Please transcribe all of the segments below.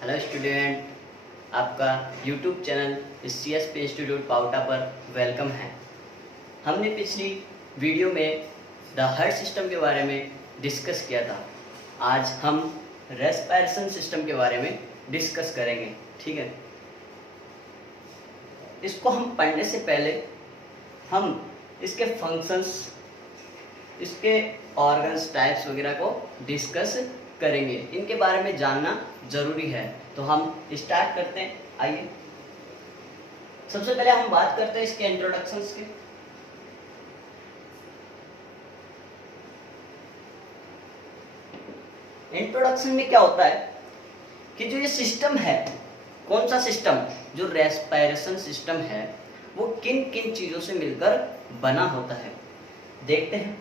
Hello student, आपका YouTube channel CSP institute पाउटा पर welcome है। हमने पिछली वीडियो में द हार्ट सिस्टम के बारे में डिस्कस किया था। आज हम रेस्पिरेशन सिस्टम के बारे में डिस्कस करेंगे। ठीक है, इसको हम पढ़ने से पहले हम इसके फंक्शंस, इसके ऑर्गन्स, टाइप्स वगैरह को डिस्कस करेंगे। इनके बारे में जानना जरूरी है। तो हम स्टार्ट करते हैं। आइए, सबसे पहले हम बात करते हैं इसके इंट्रोडक्शंस के। इंट्रोडक्शन में क्या होता है कि जो ये सिस्टम है, कौन सा सिस्टम, जो रेस्पिरेशन सिस्टम है, वो किन किन चीजों से मिलकर बना होता है। देखते हैं।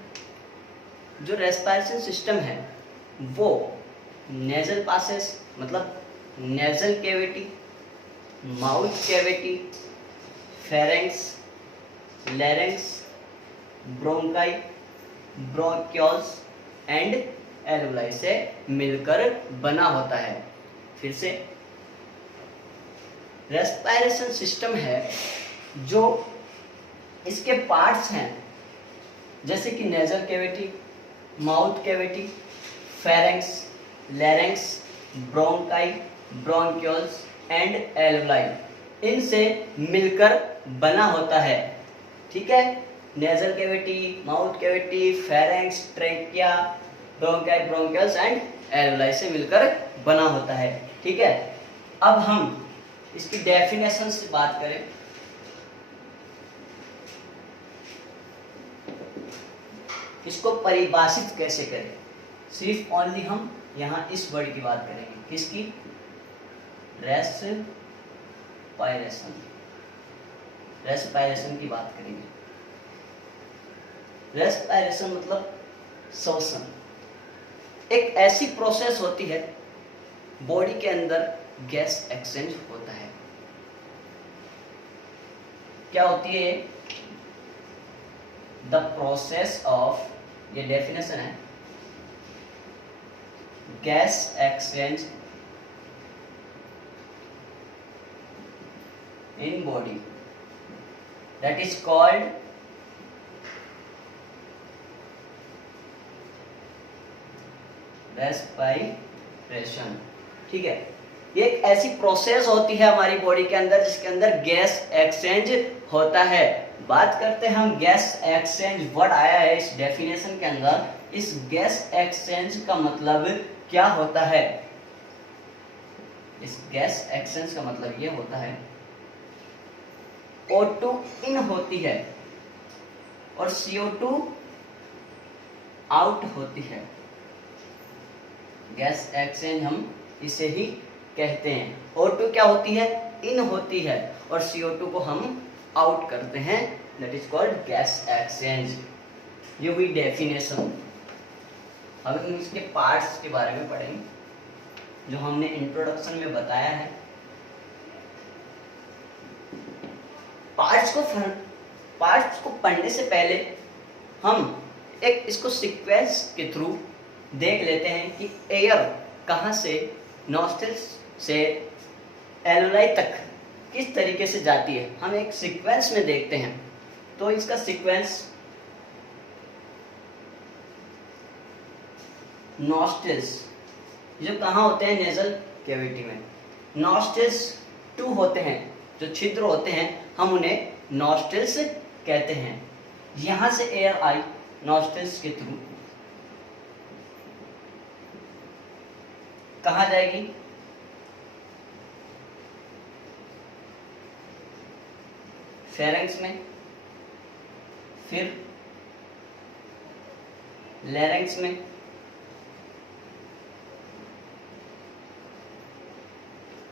जो रेस्पिरेशन सिस्टम है वो नेजल पासेस मतलब nasal cavity, mouth cavity, pharynx, larynx, bronchi, bronchioles and alveoli से मिलकर बना होता है। फिर से, रेस्पिरेशन सिस्टम है जो इसके पार्ट्स हैं, जैसे कि nasal cavity, mouth cavity, pharynx, larynx, bronchi, bronchioles and alveoli, इनसे मिलकर बना होता है। ठीक है, nasal cavity, mouth cavity, pharynx, trachea, bronchi, bronchioles and alveoli से मिलकर बना होता है। ठीक है, अब हम इसकी डेफिनेशन से बात करें। इसको परिभाषित कैसे करें, सिर्फ ओनली हम यहाँ इस वर्ड की बात करेंगे। किसकी? रेस्पिरेशन। रेस्पिरेशन की बात करेंगे। रेस्पिरेशन मतलब श्वसन। एक ऐसी प्रोसेस होती है, बॉडी के अंदर गैस एक्सचेंज होता है। क्या होती है? द प्रोसेस ऑफ, ये डेफिनेशन है, gas exchange in body, that is called respiration। ठीक है, ये एक ऐसी प्रोसेस होती है हमारी बॉडी के अंदर जिसके अंदर गैस एक्सचेंज होता है। बात करते हैं हम गैस एक्सचेंज, वर्ड आया है इस डेफिनेशन के अंदर। इस गैस एक्सचेंज का मतलब क्या होता है? इस गैस एक्सचेंज का मतलब ये होता है, O2 इन होती है और CO2 आउट होती है। गैस एक्सचेंज हम इसे ही कहते हैं। O2 क्या होती है? इन होती है और CO2 को हम आउट करते हैं, that is called gas exchange. ये हुई डेफिनेशन। अब हम इसके पार्ट्स के बारे में पढ़ेंगे जो हमने इंट्रोडक्शन में बताया है। पार्ट्स को पढ़ने से पहले हम एक इसको सीक्वेंस के थ्रू देख लेते हैं कि एयर कहाँ से नॉस्ट्रिल्स से एल्वुलाई तक किस तरीके से जाती है। हम एक सीक्वेंस में देखते हैं। तो इसका सीक्वेंस, नॉस्ट्रिल्स जो कहाँ होते हैं? नेजल कैविटी में। नॉस्ट्रिल्स 2 होते हैं, जो छिद्र होते हैं, हम उन्हें नॉस्ट्रिल्स कहते हैं। यहां से एयर आई नॉस्ट्रिल्स के थ्रू कहां जाएगी? फेरेंक्स में, फिर लैरिंक्स में,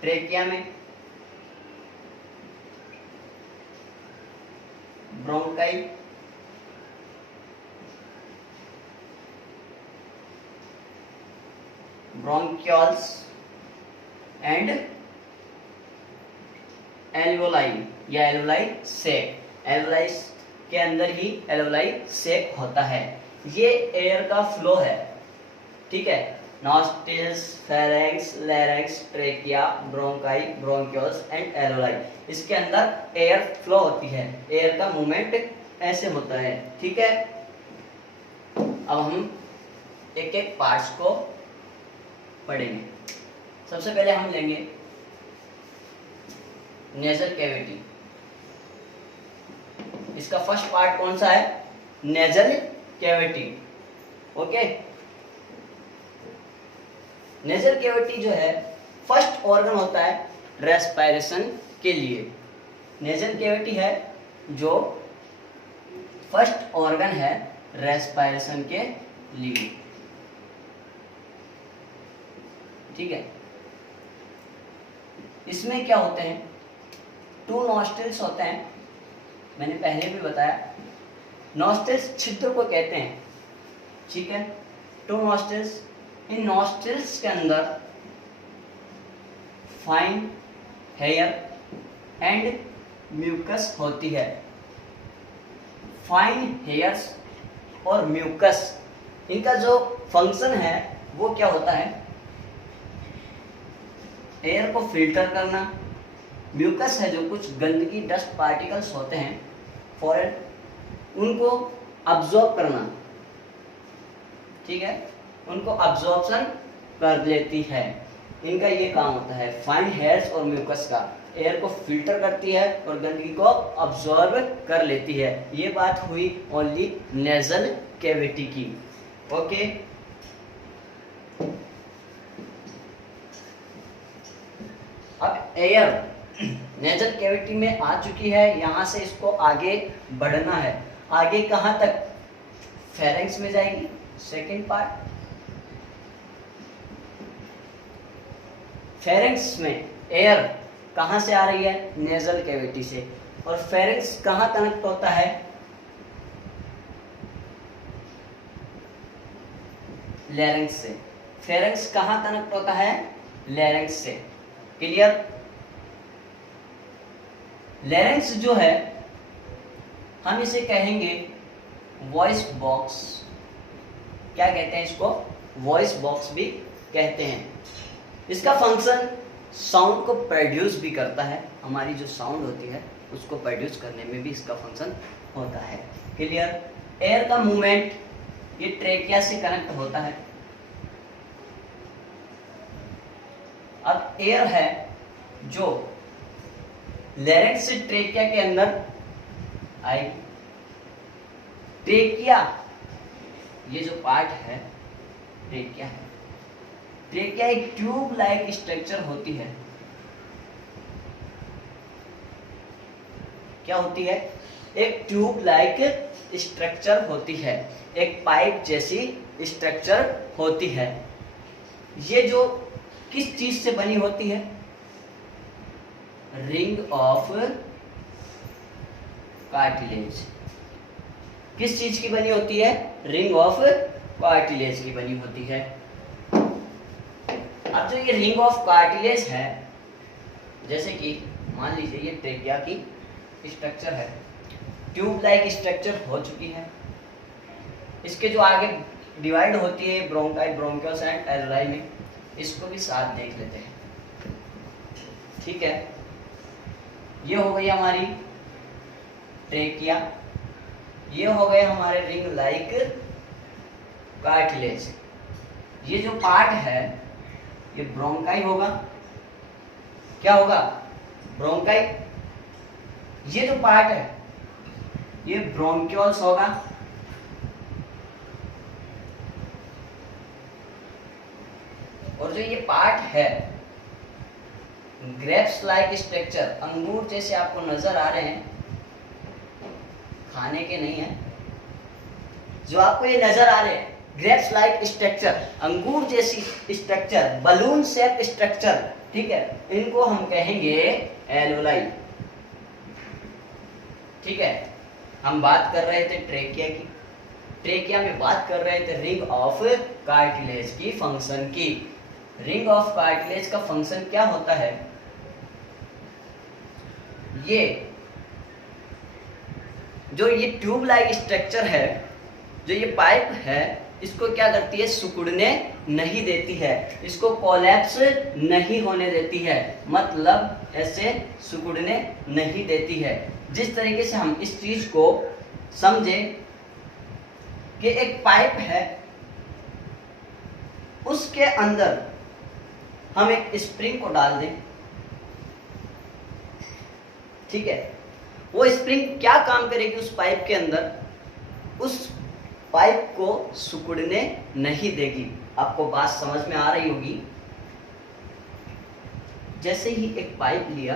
ट्रेकिया में, ब्रोंकाई, ब्रोंक्यूल्स एंड एल्वुलाई या एल्वुलाई सेक। एल्वुलाई के अंदर ही एल्वुलाई सेक होता है। ये एयर का फ्लो है। ठीक है, nostrils, pharynx, larynx, trachea, bronchi, bronchioles and alveoli. इसके अंदर एयर फ्लो होती है, एयर का मूवमेंट ऐसे होता है। ठीक है, अब हम एक एक पार्ट्स को पढ़ेंगे। सबसे पहले हम लेंगे नेजल कैविटी। इसका फर्स्ट पार्ट कौन सा है? Nasal cavity. Okay, nasal cavity जो है फर्स्ट ऑर्गन होता है रेस्पिरेशन के लिए। नेजल कैविटी है जो फर्स्ट ऑर्गन है रेस्पिरेशन के लिए। ठीक है, इसमें क्या होते हैं? 2 नॉस्ट्रल्स होते हैं, मैंने पहले भी बताया। नॉस्ट्रल्स छिद्र को कहते हैं। ठीक है, 2 नॉस्ट्रल्स। इन नॉस्ट्रल्स के अंदर फाइन हेयर एंड म्यूकस होती है। फाइन हेयर्स और म्यूकस, इनका जो फंक्शन है वो क्या होता है? एयर को फिल्टर करना। म्यूकस है जो कुछ गंदगी, डस्ट पार्टिकल्स होते हैं फॉरेन, उनको अब्जॉर्ब करना। ठीक है, उनको अब्जॉर्प्शन कर लेती है। इनका ये काम होता है, फाइन हेयर्स और म्यूकस का। एयर को फिल्टर करती है और गंदगी को अब्जॉर्ब कर लेती है। ये बात हुई ओनली नेजल कैविटी की। ओके, अब एयर नेजल कैविटी में आ चुकी है, यहां से इसको आगे बढ़ना है। आगे कहां तक? फेरेंक्स में जाएगी, सेकेंड पार्ट। फेरेंक्स में एयर कहां से आ रही है? नेजल कैविटी से। और फेरेंक्स कहां कनेक्ट होता है? लैरिंक्स से। फेरेंक्स कहां कनेक्ट होता है? लैरिंक्स से। क्लियर? लैरिंक्स जो है हम इसे कहेंगे वॉइस बॉक्स। क्या कहते हैं इसको? वॉइस बॉक्स भी कहते हैं। इसका फंक्शन साउंड को प्रोड्यूस भी करता है। हमारी जो साउंड होती है उसको प्रोड्यूस करने में भी इसका फंक्शन होता है। क्लियर? एयर का मूवमेंट ये ट्रेकिया से कनेक्ट होता है। अब एयर है जो लैरिंक्स से ट्रेकिया के अंदर आएगी। ट्रेकिया, ये जो पार्ट है ट्रेकिया है। ट्रेकिया एक ट्यूब लाइक स्ट्रक्चर होती है। क्या होती है? एक ट्यूब लाइक स्ट्रक्चर होती है, एक पाइप जैसी स्ट्रक्चर होती है। ये जो किस चीज से बनी होती है? Ring of cartilage. किस चीज की बनी होती है? रिंग ऑफ कार्टिलेज की बनी होती है। अब जो ये रिंग ऑफ कार्टिलेज है, जैसे कि मान लीजिए ये ट्रेकिया की स्ट्रक्चर है, ट्यूब लाइक स्ट्रक्चर हो चुकी है। इसके जो आगे डिवाइड होती है ब्रोंकाई, ब्रोंकियल्स एंड एलोलाई में, इसको भी साथ देख लेते हैं। ठीक है, ये हो गई हमारी ट्रेकिया, ये हो गए हमारे रिंग लाइक कार्टिलेज। ये जो पार्ट है ये ब्रोंकाई होगा। क्या होगा? ब्रोंकाई। ये जो पार्ट है ये ब्रोंक्यूल्स होगा। और जो ये पार्ट है ग्रेप्स लाइक स्ट्रक्चर, अंगूर जैसे आपको नजर आ रहे हैं, खाने के नहीं है, जो आपको ये नजर आ रहे हैं ग्रेप्स लाइक स्ट्रक्चर, अंगूर जैसी स्ट्रक्चर, बलून शेप स्ट्रक्चर। ठीक है, इनको हम कहेंगे एलोलाई। ठीक है, हम बात कर रहे थे ट्रेकिया की। ट्रेकिया में बात कर रहे थे रिंग ऑफ कार्टिलेज की फंक्शन की। रिंग ऑफ कार्टिलेज का फंक्शन क्या होता है? ये जो ये ट्यूब लाइक स्ट्रक्चर है, जो ये पाइप है, इसको क्या करती है? सिकुड़ने नहीं देती है, इसको कोलैप्स नहीं होने देती है, मतलब ऐसे सिकुड़ने नहीं देती है। जिस तरीके से हम इस चीज को समझे कि एक पाइप है, उसके अंदर हम एक स्प्रिंग को डाल दें, ठीक है, वो स्प्रिंग क्या काम करेगी उस पाइप के अंदर, उस पाइप को सिकुड़ने नहीं देगी। आपको बात समझ में आ रही होगी। जैसे ही एक पाइप लिया,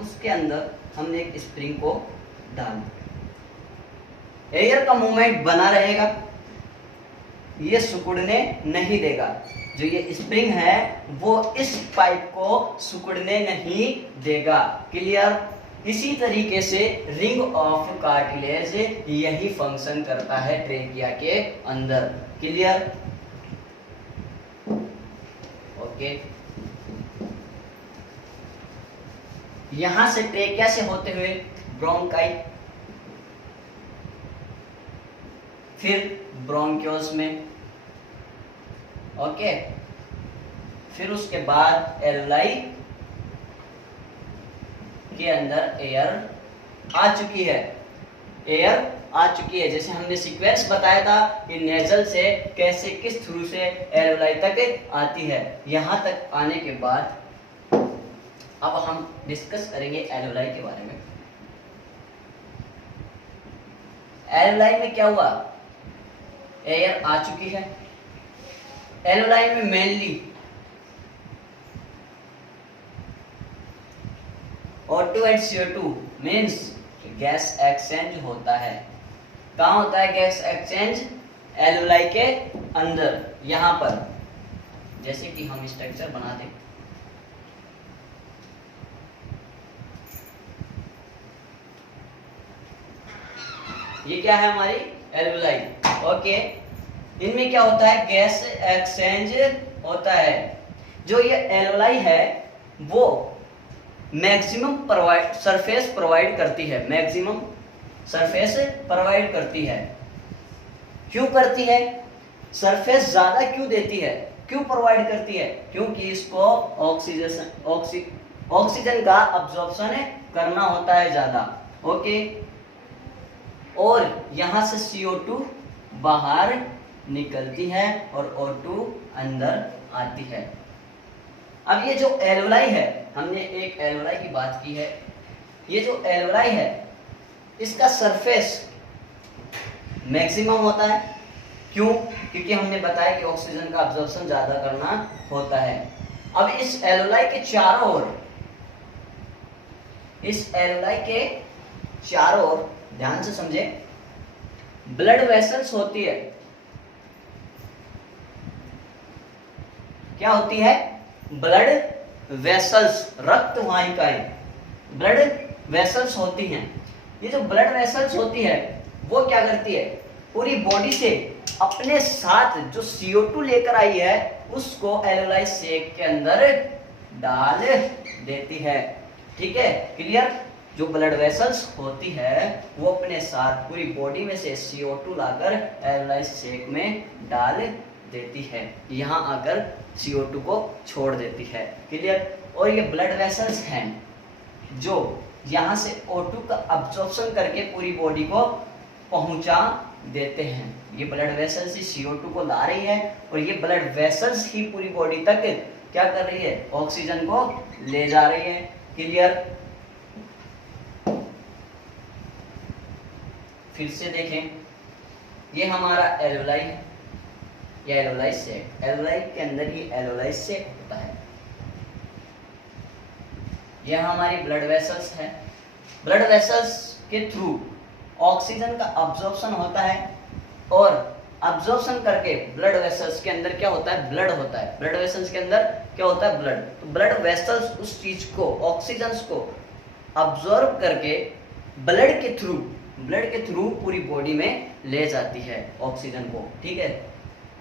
उसके अंदर हमने एक स्प्रिंग को डाल, एयर का मूवमेंट बना रहेगा, ये सिकुड़ने नहीं देगा। जो ये स्प्रिंग है वो इस पाइप को सिकुड़ने नहीं देगा। क्लियर? इसी तरीके से रिंग ऑफ कार्टिलेज यही फंक्शन करता है ट्रेकिया के अंदर। क्लियर? ओके। यहां से ट्रेकिया से होते हुए ब्रोंकाई, फिर ब्रोंकियोस में, ओके, फिर उसके बाद एलुलाई के अंदर एयर आ चुकी है, एयर आ चुकी है। जैसे हमने सीक्वेंस बताया था कि नेजल से कैसे किस थ्रू से एलुलाई तक आती है। यहां तक आने के बाद अब हम डिस्कस करेंगे एलुलाई के बारे में। एलुलाई में क्या हुआ, एयर आ चुकी है। एलुलाई में mainly O2 and CO2 means gas exchange होता है। कहाँ होता है गैस एक्सचेंज? एलुलाई के अंदर। यहां पर जैसे कि हम स्ट्रक्चर बना दें, ये क्या है हमारी एलुलाई, ओके। इनमें क्या होता है, गैस एक्सचेंज होता है। जो ये एलुलाई है वो मैक्सिमम सरफेस प्रोवाइड करती है, मैक्सिमम सरफेस प्रोवाइड करती है। क्यों करती है? सरफेस ज्यादा क्यों देती है, क्यों प्रोवाइड करती है? क्योंकि इसको ऑक्सीजन का अब्जॉर्प्शन करना होता है ज्यादा, ओके। और यहां से CO2 बाहर निकलती है और O2 अंदर आती है। अब ये जो एलुलाई है, हमने एक एलुलाई की बात की है, ये जो एलुलाई है इसका सरफेस मैक्सिमम होता है। क्यों? क्योंकि हमने बताया कि ऑक्सीजन का अब्जॉर्प्शन ज्यादा करना होता है। अब इस एलुलाई के चारों ओर, इस एलुलाई के चारों ओर ध्यान से समझे, ब्लड वेसल्स होती है। क्या होती है? ब्लड वेसल्स, रक्त वाहिकाएं, ब्लड वेसल्स होती हैं। ये जो ब्लड वेसल्स होती है वो क्या करती है, पूरी बॉडी से अपने साथ जो CO2 लेकर आई है उसको एलुलाई सेक के अंदर डाल देती है। ठीक है, क्लियर? जो ब्लड वेसल्स होती है वो अपने साथ पूरी बॉडी में से CO2 लाकर एलुलाई सेक में डाल देती है, यहाँ आकर CO2 को छोड़ देती है। क्लियर? और ये ब्लड वेसल्स हैं जो यहाँ से O2 का अब्जॉर्प्शन करके पूरी बॉडी को पहुंचा देते हैं। ये ब्लड वेसल्स ही CO2 को ला रही है और ये ब्लड वेसल्स ही पूरी बॉडी तक क्या कर रही है, ऑक्सीजन को ले जा रही है। क्लियर? फिर से देखें, ये हमारा एलुलाई है, ये एलुलाई सेक, एलुलाई के अंदर ही एलुलाई सेक होता है। यह हमारी ब्लड वेसल्स है। ब्लड वेसल्स के थ्रू ऑक्सीजन का अब्जॉर्प्शन होता है और अब्जॉर्प्शन करके ब्लड वेसल्स के अंदर क्या होता है, ब्लड होता है। ब्लड वेसल्स के अंदर क्या होता है, ब्लड। तो ब्लड वेसल्स उस चीज को, ऑक्सीजन को अब्जॉर्ब करके ब्लड के थ्रू पूरी बॉडी में ले जाती है ऑक्सीजन को। ठीक है?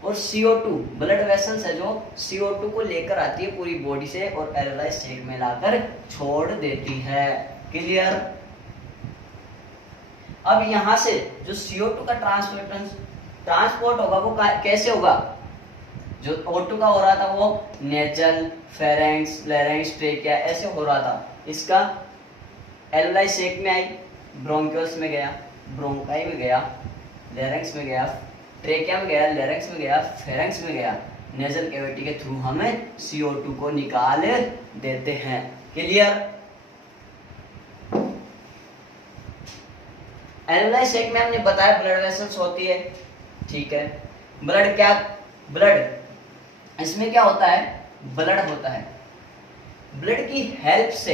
और CO2, ब्लड वेसल्स है जो CO2 को लेकर आती है पूरी बॉडी से और एलुलाई सेक में लाकर छोड़ देती है। क्लियर? अब यहां से जो CO2 का ट्रांसपोर्ट होगा वो कैसे होगा? जो O2 का हो रहा था वो नेजल, फेरेंक्स, लैरिंक्स, ट्रेकिया ऐसे हो रहा था। इसका एल्वेलाई सेक में आई, ब्रोंकियल्स में गया, ब्रोंकाई में गया, लैरिंक्स में गया, ट्रेकिया में गया, लैरिंक्स में गया, फेरेंक्स में गया। नेजल कैविटी के थ्रू हमें CO2 को निकाल देते हैं। क्लियर? एल्वेलाई सेक में हमने बताया ब्लड वेसल्स होती है, ठीक है। ब्लड इसमें क्या होता है? ब्लड होता है। ब्लड की हेल्प से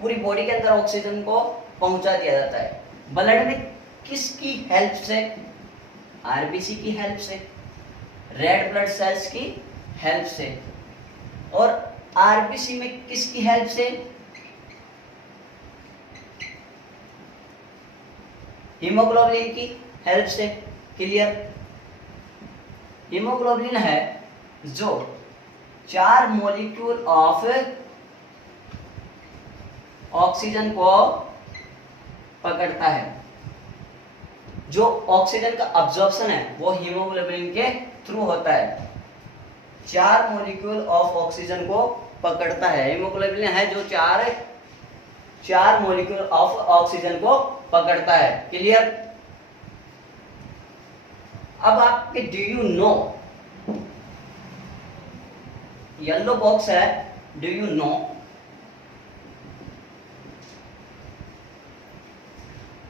पूरी बॉडी के अंदर ऑक्सीजन को पहुंचा दिया जाता है। ब्लड में किसकी हेल्प से? आरबीसी की हेल्प से, रेड ब्लड सेल्स की हेल्प से। और आरबीसी में किसकी हेल्प से? हीमोग्लोबिन की हेल्प से। क्लियर? हीमोग्लोबिन है जो 4 मॉलिक्यूल ऑफ ऑक्सीजन को पकड़ता है। जो ऑक्सीजन का अब्जॉर्प्शन है वो हीमोग्लोबिन के थ्रू होता है। 4 मॉलिक्यूल ऑफ ऑक्सीजन को पकड़ता है। हीमोग्लोबिन है जो 4 मॉलिक्यूल ऑफ ऑक्सीजन को पकड़ता है। क्लियर? अब आपके do you know, yellow box है, डू यू नो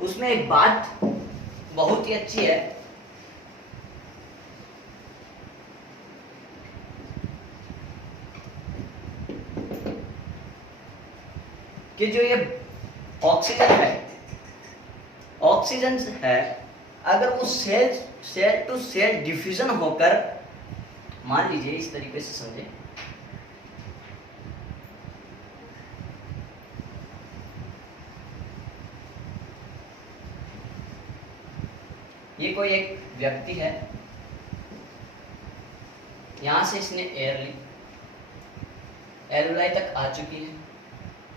उसमें एक बात बहुत ही अच्छी है कि जो ये ऑक्सीजन है अगर वो सेल टू सेल डिफ्यूजन होकर, मान लीजिए इस तरीके से समझे, ये कोई एक व्यक्ति है, यहां से इसने एयर ली, एल्वेलाई तक आ चुकी है।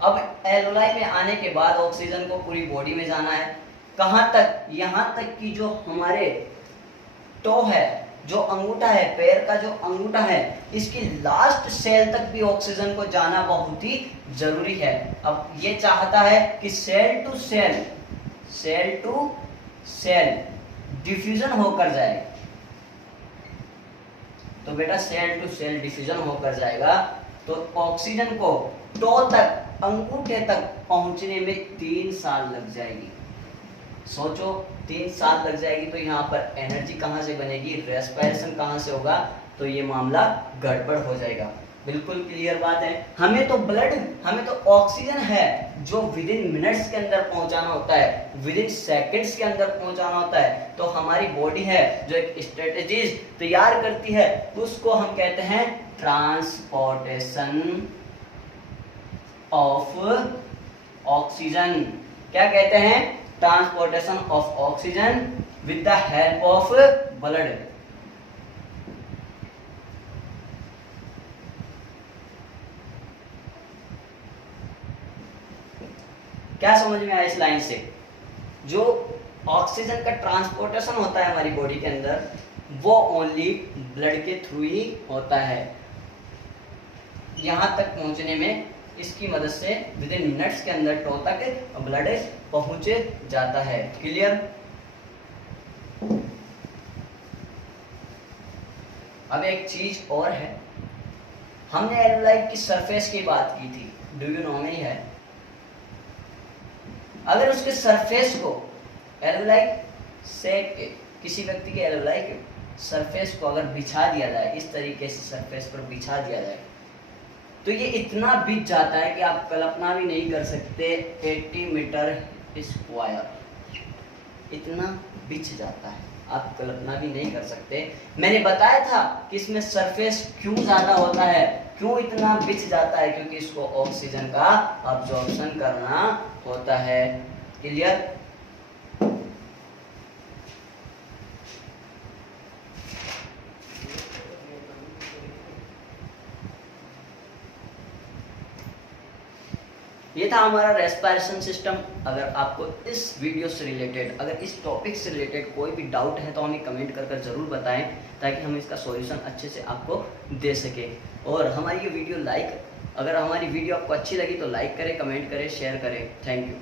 अब एल्वेलाई में आने के बाद ऑक्सीजन को पूरी बॉडी में जाना है। कहां तक? यहां तक कि जो हमारे टो है, जो अंगूठा है, पैर का जो अंगूठा है, इसकी लास्ट सेल तक भी ऑक्सीजन को जाना बहुत ही जरूरी है। अब ये चाहता है कि सेल टू सेल डिफ्यूजन होकर जाए। तो बेटा सेल टू सेल डिफ्यूजन होकर जाएगा तो ऑक्सीजन को टो तक, अंगूठे तक पहुंचने में 3 साल लग जाएगी। सोचो 3 साल लग जाएगी तो यहाँ पर एनर्जी कहाँ से बनेगी, रेस्पिरेशन कहाँ से होगा? तो ये मामला गड़बड़ हो जाएगा। बिल्कुल क्लियर बात है। हमें तो ऑक्सीजन है जो विद इन मिनट्स के अंदर पहुंचाना होता है, विद इन सेकेंड्स के अंदर पहुंचाना होता है। तो हमारी बॉडी है जो एक स्ट्रेटेजीज तैयार करती है, उसको हम कहते हैं ट्रांसपोर्टेशन ऑफ ऑक्सीजन। क्या कहते हैं? Transportation of oxygen with the help of blood. क्या समझ में आया इस लाइन से? जो ऑक्सीजन का ट्रांसपोर्टेशन होता है हमारी बॉडी के अंदर वो ओनली ब्लड के थ्रू ही होता है। यहां तक पहुंचने में इसकी मदद से विद इन मिनट्स के अंदर टो तक ब्लड पहुंच जाता है। क्लियर? अब एक चीज और है, हमने एल्वेलाई की सरफेस की बात की थी, डू यू नो में ही है। अगर उसके सरफेस को एल्वेलाई से किसी व्यक्ति के एल्वेलाई के सरफेस को अगर बिछा दिया जाए, इस तरीके से सरफेस पर बिछा दिया जाए तो ये इतना बिछ जाता है कि आप कल्पना भी नहीं कर सकते। 80 मीटर स्क्वायर इतना बिछ जाता है, आप कल्पना भी नहीं कर सकते। मैंने बताया था कि इसमें सरफेस क्यों ज्यादा होता है, क्यों इतना बिछ जाता है, क्योंकि इसको ऑक्सीजन का अब्जॉर्प्शन करना होता है। क्लियर? ये था हमारा रेस्पिरेशन सिस्टम। अगर आपको इस वीडियो से रिलेटेड, अगर इस टॉपिक से रिलेटेड कोई भी डाउट है तो हमें कमेंट कर कर ज़रूर बताएं, ताकि हम इसका सॉल्यूशन अच्छे से आपको दे सकें। और हमारी ये वीडियो अगर हमारी वीडियो आपको अच्छी लगी तो लाइक करें, कमेंट करें, शेयर करें। Thank you.